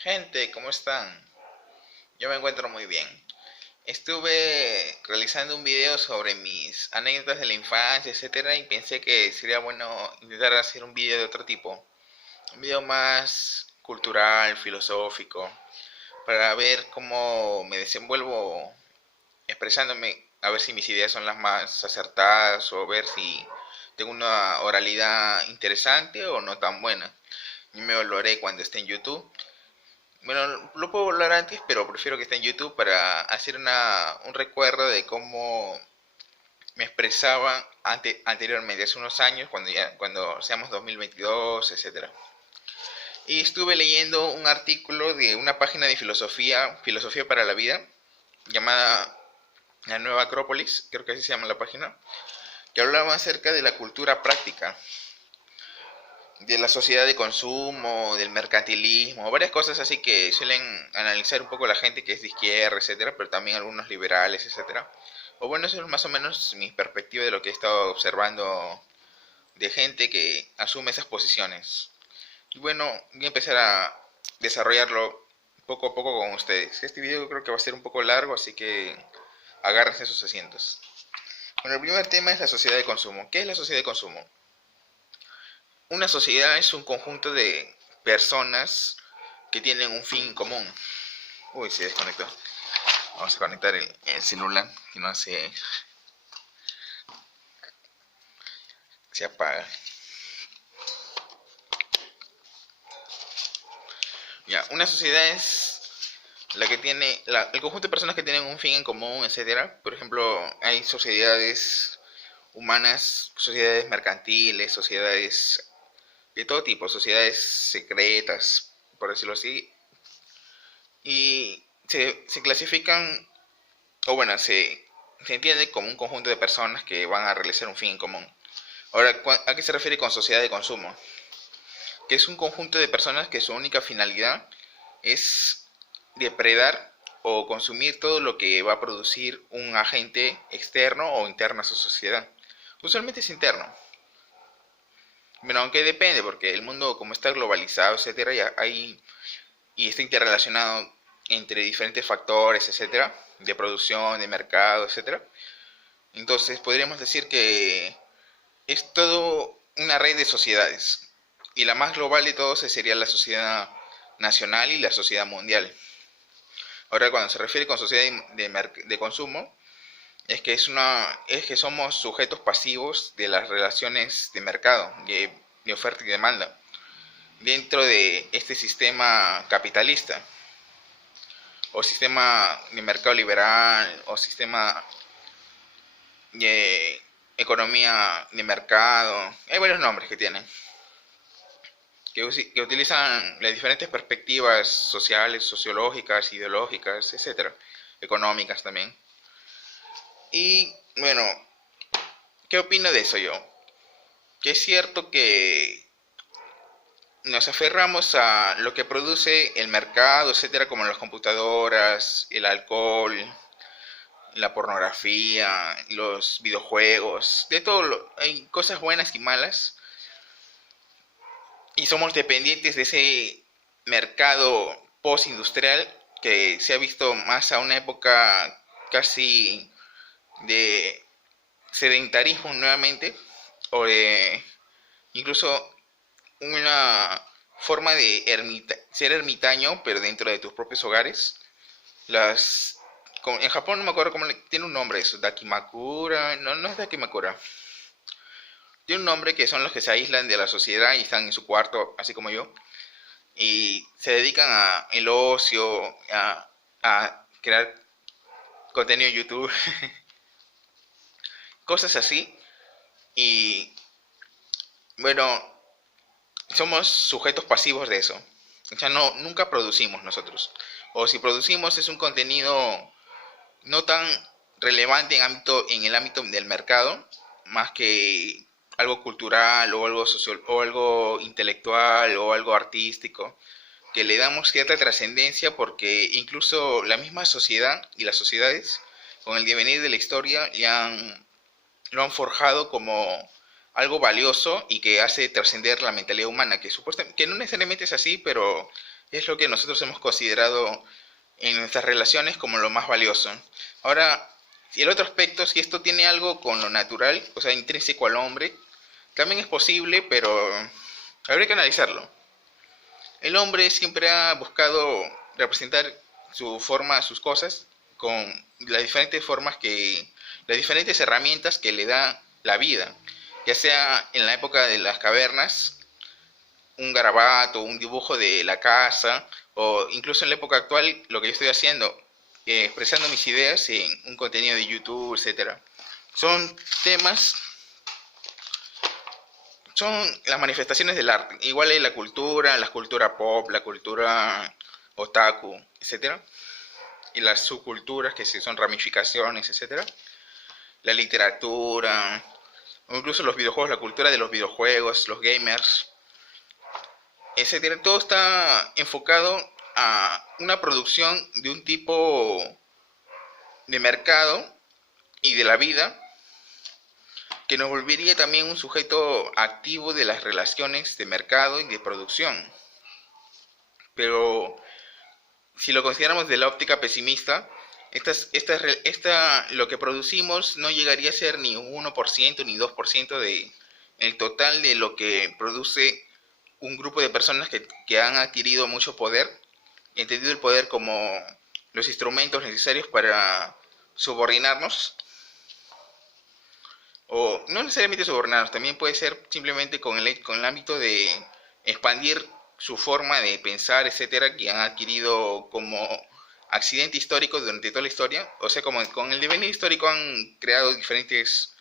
Gente, ¿cómo están? Yo me encuentro muy bien. Estuve realizando un video sobre mis anécdotas de la infancia, etcétera, y pensé que sería bueno intentar hacer un video de otro tipo, un video más cultural, filosófico, para ver cómo me desenvuelvo expresándome, a ver si mis ideas son las más acertadas o ver si tengo una oralidad interesante o no tan buena. Y me evaluaré cuando esté en YouTube. Bueno, lo puedo hablar antes, pero prefiero que esté en YouTube para hacer un recuerdo de cómo me expresaba anteriormente, hace unos años, cuando seamos 2022, etcétera. Y estuve leyendo un artículo de una página de filosofía, Filosofía para la Vida, llamada La Nueva Acrópolis, creo que así se llama la página, que hablaba acerca de la cultura práctica, de la sociedad de consumo, del mercantilismo, varias cosas así que suelen analizar un poco la gente que es de izquierda, etcétera, pero también algunos liberales, etcétera. O bueno, eso es más o menos mi perspectiva de lo que he estado observando de gente que asume esas posiciones. Y bueno, voy a empezar a desarrollarlo poco a poco con ustedes. Este video creo que va a ser un poco largo, así que agárrense sus asientos. Bueno, el primer tema es la sociedad de consumo. ¿Qué es la sociedad de consumo? Una sociedad es un conjunto de personas que tienen un fin común. Uy, se desconectó. Vamos a conectar el celular, que no se apaga. Ya, una sociedad es la que tiene el conjunto de personas que tienen un fin en común, etcétera. Por ejemplo, hay sociedades humanas, sociedades mercantiles, sociedades de todo tipo, sociedades secretas, por decirlo así, y se clasifican, o bueno, se entiende como un conjunto de personas que van a realizar un fin en común. Ahora, ¿a qué se refiere con sociedad de consumo? Que es un conjunto de personas que su única finalidad es depredar o consumir todo lo que va a producir un agente externo o interno a su sociedad. Usualmente es interno. Bueno, aunque depende, porque el mundo como está globalizado, etcétera, ya hay y está interrelacionado entre diferentes factores, etcétera, de producción, de mercado, etcétera. Entonces podríamos decir que es todo una red de sociedades. Y la más global de todos sería la sociedad nacional y la sociedad mundial. Ahora, cuando se refiere con sociedad de consumo, es que somos sujetos pasivos de las relaciones de mercado, de oferta y demanda, dentro de este sistema capitalista, o sistema de mercado liberal, o sistema de economía de mercado. Hay varios nombres que tienen, que utilizan las diferentes perspectivas sociales, sociológicas, ideológicas, etcétera, económicas también. Y bueno, ¿qué opino de eso yo? Que es cierto que nos aferramos a lo que produce el mercado, etcétera, como las computadoras, el alcohol, la pornografía, los videojuegos, de todo, hay cosas buenas y malas, y somos dependientes de ese mercado postindustrial que se ha visto más a una época casi de sedentarismo nuevamente, o de incluso una forma de ser ermitaño, pero dentro de tus propios hogares. En Japón no me acuerdo cómo tiene un nombre eso, Dakimakura, no, no es Dakimakura. Tiene un nombre que son los que se aíslan de la sociedad y están en su cuarto, así como yo, y se dedican a el ocio, a crear contenido en YouTube, cosas así. Y bueno, somos sujetos pasivos de eso. O sea, no, nunca producimos nosotros. O si producimos es un contenido no tan relevante en el ámbito del mercado, más que algo cultural o algo social o algo intelectual o algo artístico, que le damos cierta trascendencia porque incluso la misma sociedad y las sociedades, con el devenir de la historia, lo han forjado como algo valioso y que hace trascender la mentalidad humana, que supuestamente, que no necesariamente es así, pero es lo que nosotros hemos considerado en nuestras relaciones como lo más valioso. Ahora, y el otro aspecto, si esto tiene algo con lo natural, o sea, intrínseco al hombre, también es posible, pero habría que analizarlo. El hombre siempre ha buscado representar su forma, sus cosas, con las diferentes formas las diferentes herramientas que le da la vida, ya sea en la época de las cavernas, un garabato, un dibujo de la casa, o incluso en la época actual, lo que yo estoy haciendo, expresando mis ideas en un contenido de YouTube, etcétera. Son temas, son las manifestaciones del arte. Igual es la cultura pop, la cultura otaku, etcétera, y las subculturas que son ramificaciones, etcétera. La literatura, o incluso los videojuegos, la cultura de los videojuegos, los gamers, etcétera. Todo está enfocado a una producción de un tipo de mercado y de la vida que nos volvería también un sujeto activo de las relaciones de mercado y de producción. Pero si lo consideramos de la óptica pesimista, lo que producimos no llegaría a ser ni un 1% ni 2% de el total de lo que produce un grupo de personas que han adquirido mucho poder, entendido el poder como los instrumentos necesarios para subordinarnos, o no necesariamente subordinarnos, también puede ser simplemente con el ámbito de expandir su forma de pensar, etcétera, que han adquirido como accidente histórico durante toda la historia. O sea, como con el devenir histórico han creado diferentes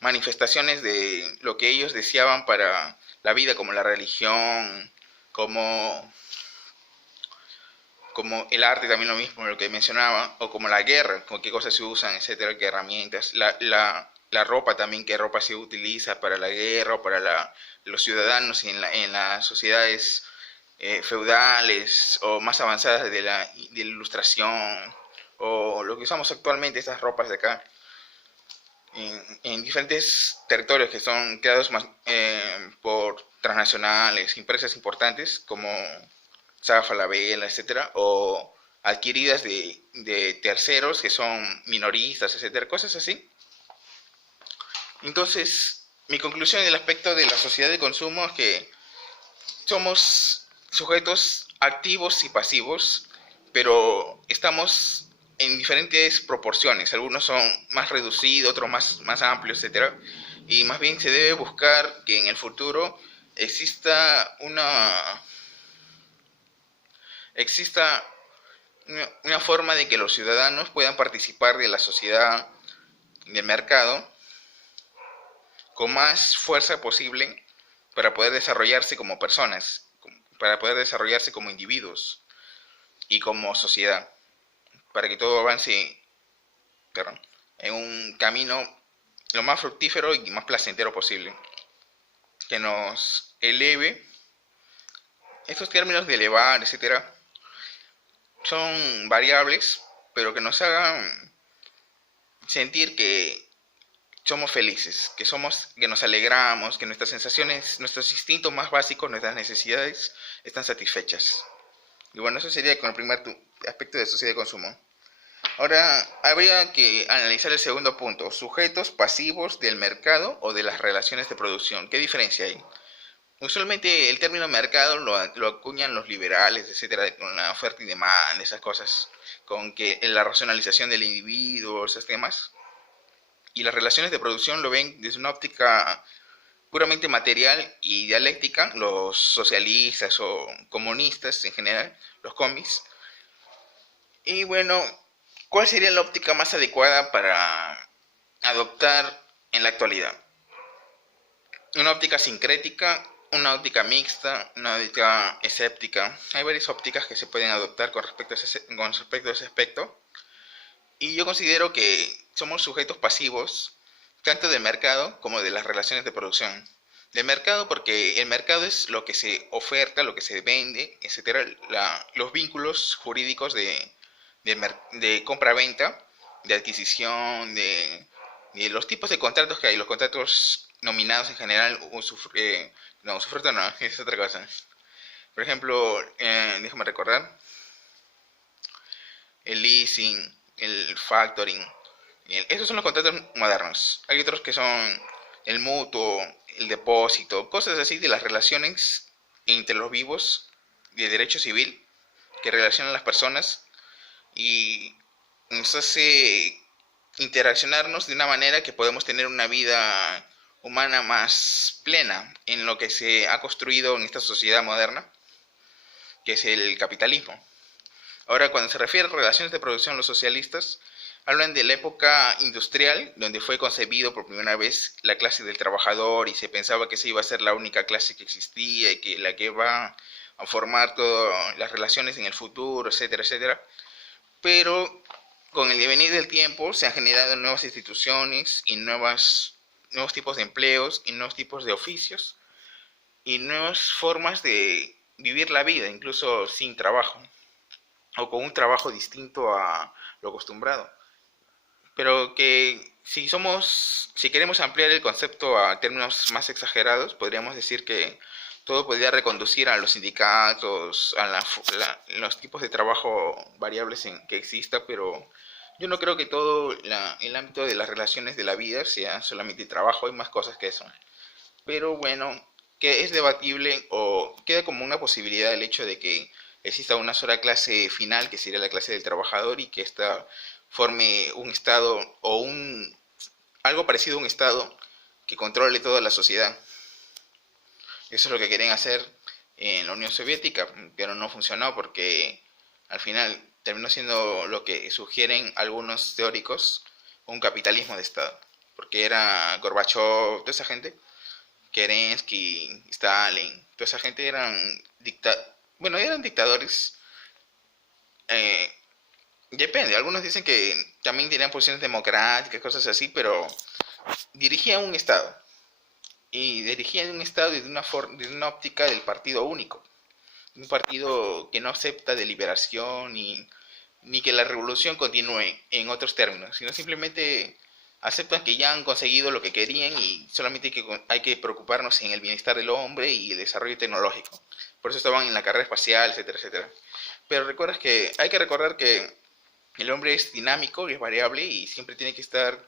manifestaciones de lo que ellos deseaban para la vida, como la religión, como, como el arte, también lo mismo, lo que mencionaba, o como la guerra, con qué cosas se usan, etcétera, qué herramientas, la ropa también, qué ropa se utiliza para la guerra o para los ciudadanos en las sociedades feudales o más avanzadas de la ilustración, o lo que usamos actualmente, estas ropas de acá, en diferentes territorios que son creados por transnacionales, empresas importantes como Zafra, la Vela, etcétera, o adquiridas de terceros que son minoristas, etcétera, cosas así. Entonces, mi conclusión en el aspecto de la sociedad de consumo es que somos sujetos activos y pasivos, pero estamos en diferentes proporciones. Algunos son más reducidos, otros más amplios, etcétera. Y más bien se debe buscar que en el futuro exista exista una forma de que los ciudadanos puedan participar de la sociedad de mercado con más fuerza posible para poder desarrollarse como personas, para poder desarrollarse como individuos y como sociedad, para que todo avance, perdón, en un camino lo más fructífero y más placentero posible, que nos eleve. Estos términos de elevar, etcétera, son variables, pero que nos hagan sentir que somos felices, que nos alegramos, que nuestras sensaciones, nuestros instintos más básicos, nuestras necesidades están satisfechas. Y bueno, eso sería con el primer aspecto de sociedad de consumo. Ahora, habría que analizar el segundo punto, sujetos pasivos del mercado o de las relaciones de producción. ¿Qué diferencia hay? Usualmente el término mercado lo acuñan los liberales, etcétera, con la oferta y demanda, esas cosas, con que la racionalización del individuo, esos temas. Y las relaciones de producción lo ven desde una óptica puramente material y dialéctica, los socialistas o comunistas en general, los comis. Y bueno, ¿cuál sería la óptica más adecuada para adoptar en la actualidad? Una óptica sincrética, una óptica mixta, una óptica escéptica. Hay varias ópticas que se pueden adoptar con respecto a ese aspecto. Y yo considero que somos sujetos pasivos, tanto del mercado como de las relaciones de producción. Del mercado porque el mercado es lo que se oferta, lo que se vende, etcétera, los vínculos jurídicos de compra-venta, de adquisición, de los tipos de contratos que hay, los contratos nominados en general, no, usufructo no, es otra cosa. Por ejemplo, déjame recordar, el leasing, el factoring, esos son los contratos modernos. Hay otros que son el mutuo, el depósito, cosas así de las relaciones entre los vivos de derecho civil que relacionan a las personas y nos hace interaccionarnos de una manera que podemos tener una vida humana más plena en lo que se ha construido en esta sociedad moderna, que es el capitalismo. Ahora, cuando se refiere a relaciones de producción, los socialistas hablan de la época industrial, donde fue concebido por primera vez la clase del trabajador y se pensaba que esa iba a ser la única clase que existía y que la que va a formar todas las relaciones en el futuro, etcétera, etcétera. Pero con el devenir del tiempo se han generado nuevas instituciones y nuevos tipos de empleos y nuevos tipos de oficios y nuevas formas de vivir la vida, incluso sin trabajo o con un trabajo distinto a lo acostumbrado. Pero que si queremos ampliar el concepto a términos más exagerados, podríamos decir que todo podría reconducir a los sindicatos, a los tipos de trabajo variables que exista, pero yo no creo que todo el ámbito de las relaciones de la vida sea solamente trabajo, hay más cosas que eso. Pero bueno, que es debatible o queda como una posibilidad el hecho de que exista una sola clase final, que sería la clase del trabajador, y que ésta forme un estado o algo parecido a un estado que controle toda la sociedad. Eso es lo que querían hacer en la Unión Soviética, pero no funcionó porque al final terminó siendo lo que sugieren algunos teóricos, un capitalismo de Estado. Porque era Gorbachev, toda esa gente, Kerensky, Stalin, toda esa gente eran dictadores. eh, Depende, algunos dicen que también tenían posiciones democráticas, cosas así, pero dirigían un Estado. Y dirigían un Estado desde una óptica del partido único. Un partido que no acepta deliberación ni que la revolución continúe en otros términos, sino simplemente aceptan que ya han conseguido lo que querían y solamente hay que preocuparnos en el bienestar del hombre y el desarrollo tecnológico. Por eso estaban en la carrera espacial, etcétera, etcétera. Pero hay que recordar que el hombre es dinámico, es variable y siempre tiene que estar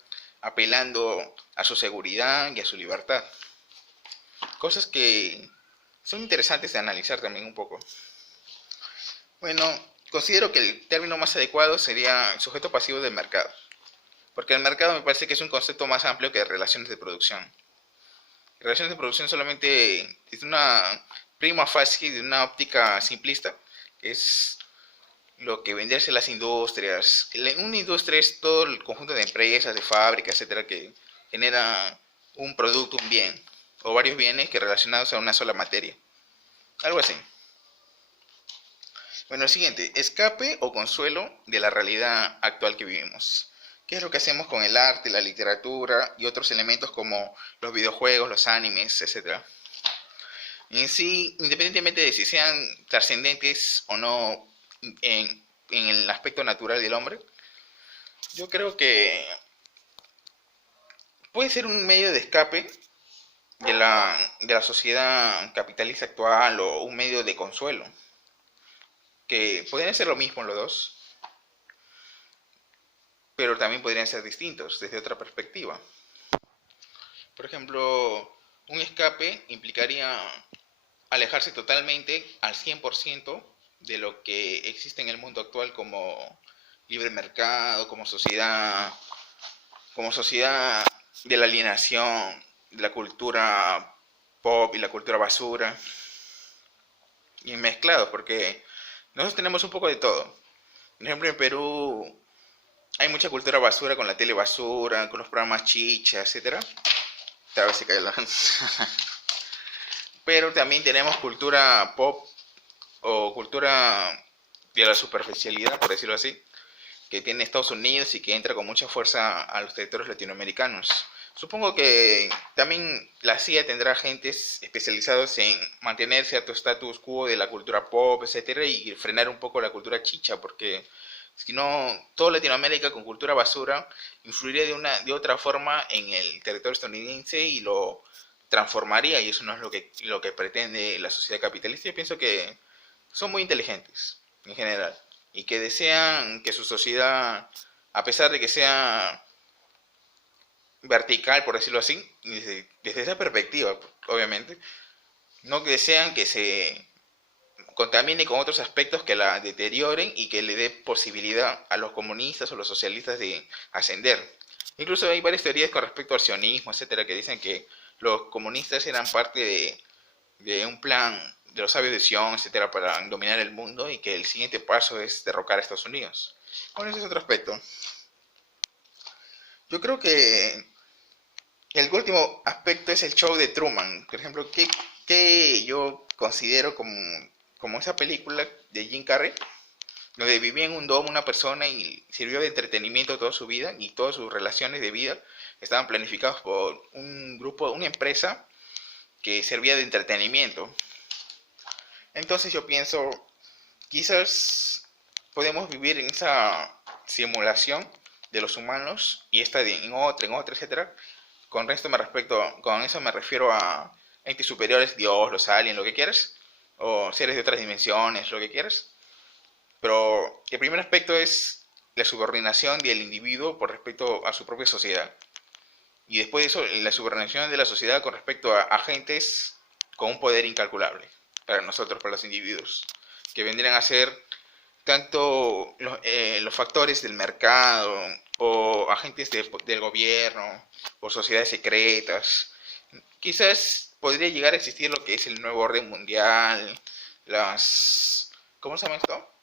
apelando a su seguridad y a su libertad. Cosas que son interesantes de analizar también un poco. Bueno, considero que el término más adecuado sería sujeto pasivo del mercado. Porque el mercado me parece que es un concepto más amplio que relaciones de producción. Relaciones de producción solamente es una prima facie de una óptica simplista, que es lo que venderse las industrias. Una industria es todo el conjunto de empresas, de fábricas, etcétera, que genera un producto, un bien, o varios bienes que relacionados a una sola materia. Algo así. Bueno, el siguiente, escape o consuelo de la realidad actual que vivimos. ¿Qué es lo que hacemos con el arte, la literatura y otros elementos como los videojuegos, los animes, etcétera? En sí, independientemente de si sean trascendentes o no en el aspecto natural del hombre, yo creo que puede ser un medio de escape de la sociedad capitalista actual o un medio de consuelo, que podrían ser lo mismo los dos, pero también podrían ser distintos desde otra perspectiva. Por ejemplo, un escape implicaría alejarse totalmente al 100% de lo que existe en el mundo actual como libre mercado, como sociedad de la alienación, de la cultura pop y la cultura basura, y mezclados, porque nosotros tenemos un poco de todo. Por ejemplo, en Perú hay mucha cultura basura con la tele basura, con los programas chicha, etcétera. A ver si cae la gente. Pero también tenemos cultura pop o cultura de la superficialidad, por decirlo así, que tiene Estados Unidos y que entra con mucha fuerza a los territorios latinoamericanos. Supongo que también la CIA tendrá agentes especializados en mantener cierto status quo de la cultura pop, etcétera, y frenar un poco la cultura chicha, porque si no, toda Latinoamérica con cultura basura influiría de otra forma en el territorio estadounidense y lo transformaría, y eso no es lo que pretende la sociedad capitalista. Yo pienso que son muy inteligentes en general y que desean que su sociedad, a pesar de que sea vertical, por decirlo así, desde esa perspectiva, obviamente, no desean que se contamine con otros aspectos que la deterioren y que le dé posibilidad a los comunistas o los socialistas de ascender. Incluso hay varias teorías con respecto al sionismo, etcétera, que dicen que los comunistas eran parte de un plan de los sabios de Sion, etcétera, para dominar el mundo y que el siguiente paso es derrocar a Estados Unidos. Bueno, ese es otro aspecto. Yo creo que el último aspecto es el show de Truman. Por ejemplo, que yo considero como esa película de Jim Carrey, donde vivía en un domo una persona y sirvió de entretenimiento toda su vida y todas sus relaciones de vida estaban planificadas por un grupo, una empresa que servía de entretenimiento. Entonces yo pienso, quizás podemos vivir en esa simulación de los humanos y esta en otra, etcétera. Con eso me refiero a entes superiores, Dios, los aliens, lo que quieras, o seres de otras dimensiones, lo que quieras. Pero el primer aspecto es la subordinación del individuo por respecto a su propia sociedad. Y después de eso, la subordinación de la sociedad con respecto a agentes con un poder incalculable para nosotros, para los individuos, que vendrían a ser tanto los factores del mercado o agentes del gobierno o sociedades secretas. Quizás podría llegar a existir lo que es el nuevo orden mundial, ¿cómo se llama esto?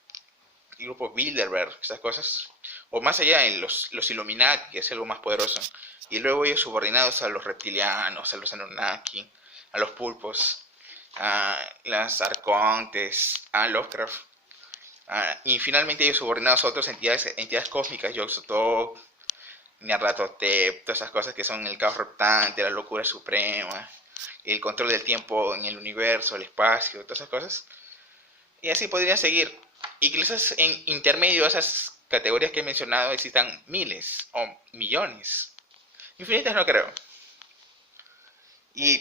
El grupo Bilderberg, esas cosas. O más allá, en los Illuminati, que es algo más poderoso. Y luego ellos subordinados a los reptilianos, a los Anunnaki, a los pulpos, a las arcontes, a Lovecraft. Y finalmente ellos subordinados a otras entidades cósmicas, Yog-Sothoth, Nyarlathotep, todas esas cosas que son el caos reptante, la locura suprema, el control del tiempo en el universo, el espacio, todas esas cosas. Y así podría seguir. Y quizás en intermedio a esas categorías que he mencionado existan miles o millones. Infinitas no creo.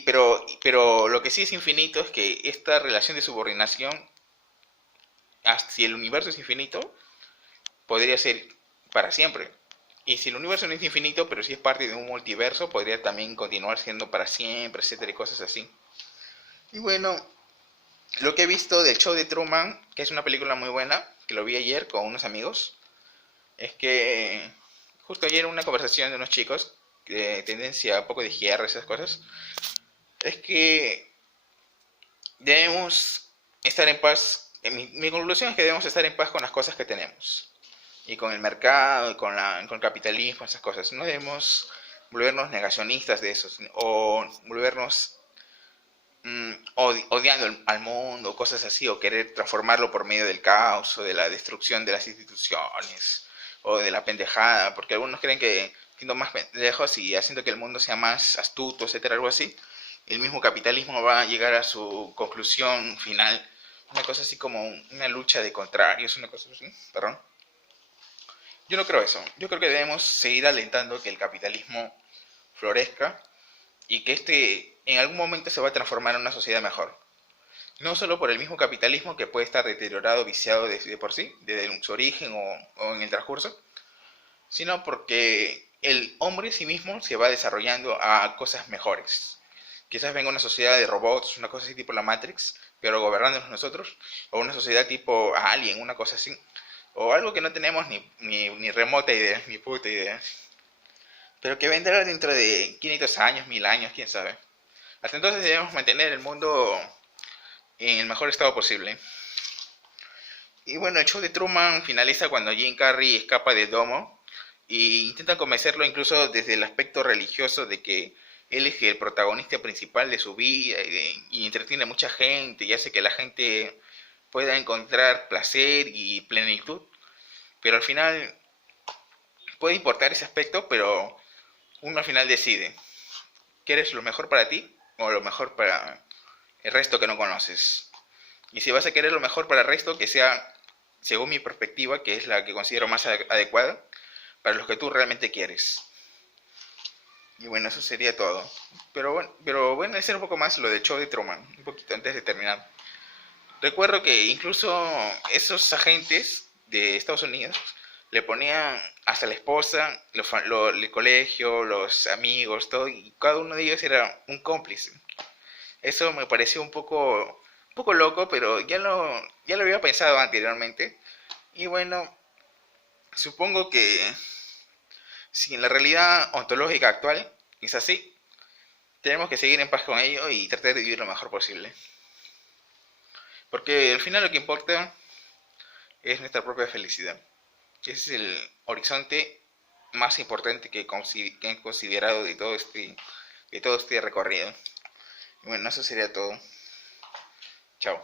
Pero lo que sí es infinito es que esta relación de subordinación, si el universo es infinito, podría ser para siempre. Y si el universo no es infinito, pero si es parte de un multiverso, podría también continuar siendo para siempre, etcétera, y cosas así. Y bueno, lo que he visto del show de Truman, que es una película muy buena, que lo vi ayer con unos amigos, es que justo ayer en una conversación de unos chicos de tendencia un poco de izquierda, esas cosas, es que debemos estar en paz. Mi conclusión es que debemos estar en paz con las cosas que tenemos y con el mercado y con el capitalismo, esas cosas. No debemos volvernos negacionistas de eso o volvernos odiando al mundo, cosas así, o querer transformarlo por medio del caos o de la destrucción de las instituciones o de la pendejada, porque algunos creen que siendo más pendejos y haciendo que el mundo sea más astuto, etcétera, algo así, el mismo capitalismo va a llegar a su conclusión final. Una cosa así como una lucha de contrarios, una cosa así, perdón. Yo no creo eso. Yo creo que debemos seguir alentando que el capitalismo florezca y que este en algún momento se va a transformar en una sociedad mejor. No solo por el mismo capitalismo que puede estar deteriorado, viciado de por sí, desde su origen o en el transcurso, sino porque el hombre en sí mismo se va desarrollando a cosas mejores. Quizás venga una sociedad de robots, una cosa así tipo la Matrix, pero gobernándonos nosotros, o una sociedad tipo Alien, una cosa así, o algo que no tenemos ni remota idea, ni puta idea, pero que vendrá dentro de 500 años, 1000 años, quién sabe. Hasta entonces debemos mantener el mundo en el mejor estado posible. Y bueno, el show de Truman finaliza cuando Jim Carrey escapa del domo e intentan convencerlo incluso desde el aspecto religioso de que él es el protagonista principal de su vida y entretiene a mucha gente y hace que la gente pueda encontrar placer y plenitud. Pero al final puede importar ese aspecto, pero uno al final decide, ¿quieres lo mejor para ti o lo mejor para el resto que no conoces? Y si vas a querer lo mejor para el resto, que sea, según mi perspectiva, que es la que considero más adecuada, para los que tú realmente quieres. Y bueno, eso sería todo. Pero bueno, hacer un poco más lo del show de Truman, un poquito antes de terminar. Recuerdo que incluso esos agentes de Estados Unidos le ponían hasta la esposa, el colegio, los amigos, todo, y cada uno de ellos era un cómplice. Eso me pareció un poco loco, pero ya lo había pensado anteriormente. Y bueno, supongo que si en la realidad ontológica actual es así, tenemos que seguir en paz con ello y tratar de vivir lo mejor posible. Porque al final lo que importa es nuestra propia felicidad. Ese es el horizonte más importante que he considerado de todo este recorrido. Y bueno, eso sería todo. Chao.